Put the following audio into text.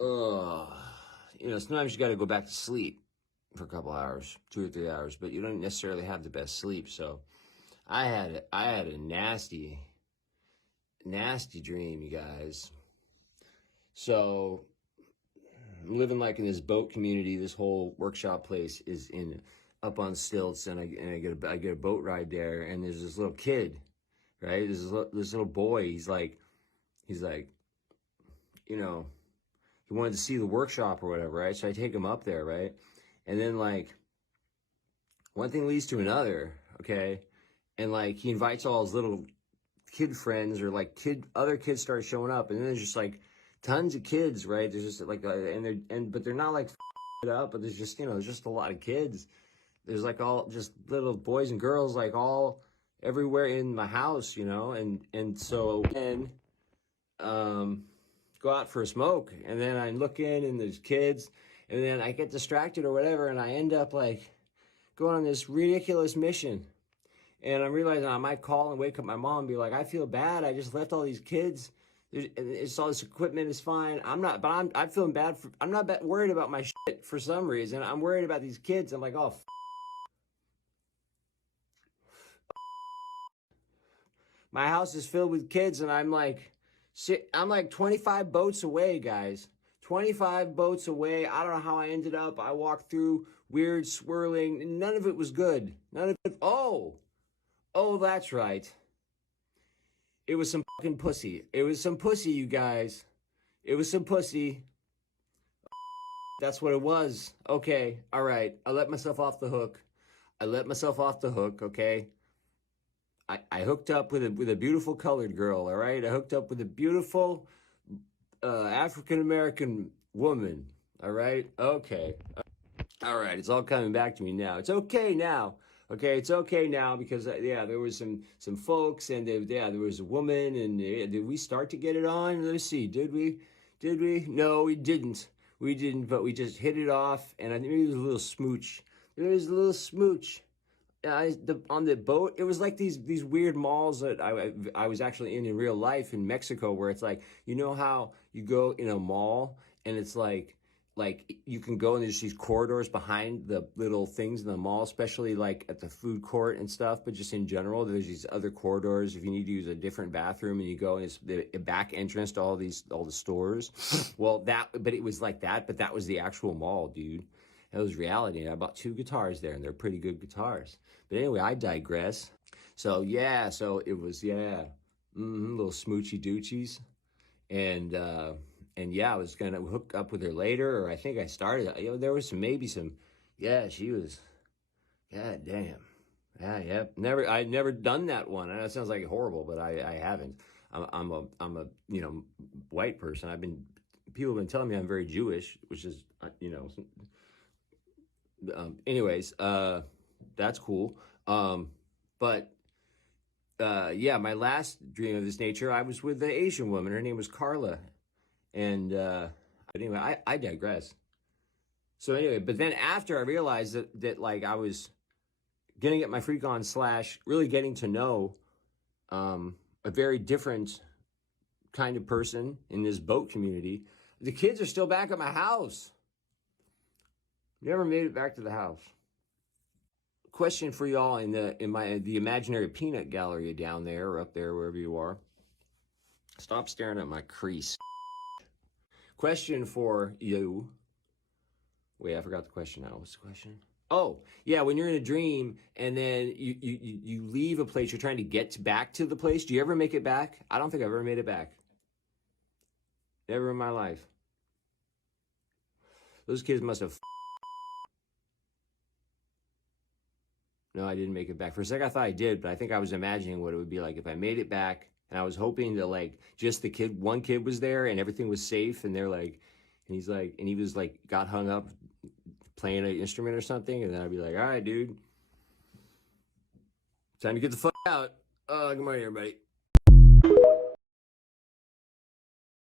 Sometimes you got to go back to sleep for a couple hours, 2 or 3 hours, but you don't necessarily have the best sleep. So I had a nasty dream, you guys. So I'm living like in this boat community. This whole workshop place is up on stilts, and I get a boat ride there, and there's this little kid, right? This little boy. He's like, you know, he wanted to see the workshop or whatever, right? So I take him up there, right? And then like one thing leads to another, okay? And like he invites all his little kid friends, or like other kids start showing up, and then there's just like tons of kids, right? There's just like but they're not like it up, but there's just there's just a lot of kids. There's like all just little boys and girls like all everywhere in my house, and so then go out for a smoke, and then I look in and there's kids, and then I get distracted or whatever, and I end up like going on this ridiculous mission. And I'm realizing I might call and wake up my mom and be like, I feel bad. I just left all these kids. It's all this equipment is fine. I'm feeling bad I'm not worried about my shit for some reason. I'm worried about these kids. I'm like, oh, my house is filled with kids, and I'm like 25 boats away, guys. 25 boats away. I don't know how I ended up. I walked through weird swirling. None of it was good. None of it. Oh, that's right. It was some fucking pussy. It was some pussy, you guys. It was some pussy. That's what it was. Okay. All right. I let myself off the hook. Okay. I hooked up with a beautiful colored girl. All right. I hooked up with a beautiful African-American woman. All right. Okay. All right. It's all coming back to me now. It's okay now. Okay, it's okay now because there was some folks, and there was a woman, and did we start to get it on? Let's see, did we? No, we didn't. But we just hit it off, and I think it was a little smooch. On the boat. It was like these weird malls that I was actually in real life in Mexico, where it's like, how you go in a mall and it's like you can go and there's these corridors behind the little things in the mall, especially like at the food court and stuff, but just in general, there's these other corridors if you need to use a different bathroom, and you go and it's the back entrance to all the stores. Well, but it was like that, but that was the actual mall, dude. It was reality. And I bought 2 guitars there, and they're pretty good guitars. But anyway, I digress. So it was, little smoochy doochies. And I was going to hook up with her later, or I think I started. There was she was, god damn. I'd never done that one. That sounds like horrible, but I haven't. I'm a white person. People have been telling me I'm very Jewish, which is, anyways, that's cool. But my last dream of this nature, I was with the Asian woman. Her name was Carla. And, but anyway, I digress. So anyway, but then after I realized that like I was gonna get my freak on / really getting to know, a very different kind of person in this boat community. The kids are still back at my house. Never made it back to the house. Question for y'all in the imaginary peanut gallery down there or up there, wherever you are. Stop staring at my crease. Question for you. Wait, I forgot the question now. What's the question? Oh, yeah, when you're in a dream and then you leave a place, you're trying to get back to the place. Do you ever make it back? I don't think I've ever made it back. Never in my life. Those kids must have. No, I didn't make it back. For a second, I thought I did, but I think I was imagining what it would be like if I made it back. And I was hoping that like just one kid was there and everything was safe. And they're like, and he was like, got hung up playing an instrument or something. And then I'd be like, all right, dude, time to get the fuck out. Good morning, everybody.